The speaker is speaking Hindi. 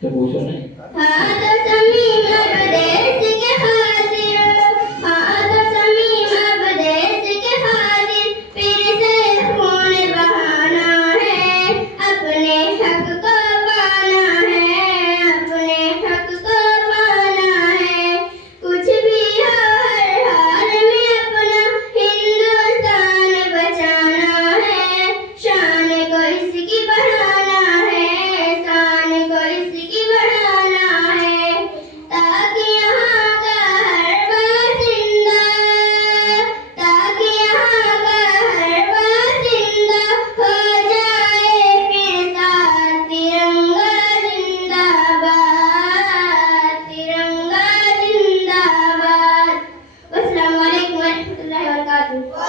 तो पूछो नहीं। हाँ तो समीम अब देश के खातिर, हाँ तो समीम अब देश के खातिर फिर से खून बहाना है, अपने हक को पाना है, अपने हक को पाना है। कुछ भी हो हर हाल में अपना हिंदुस्तान बचाना है, शान को इसकी बढ़ाना है, शान को इसकी बढ़ाना है, ताकि यहाँ का हर बासिंदा, ताकि यहाँ का हर बासिंदा हो जाए फिर साथ तिरंगा जिंदाबाद, तिरंगा जिंदाबाद। अस्सलाम वालेकुम व रहमतुल्लाहि व बरकातुहू।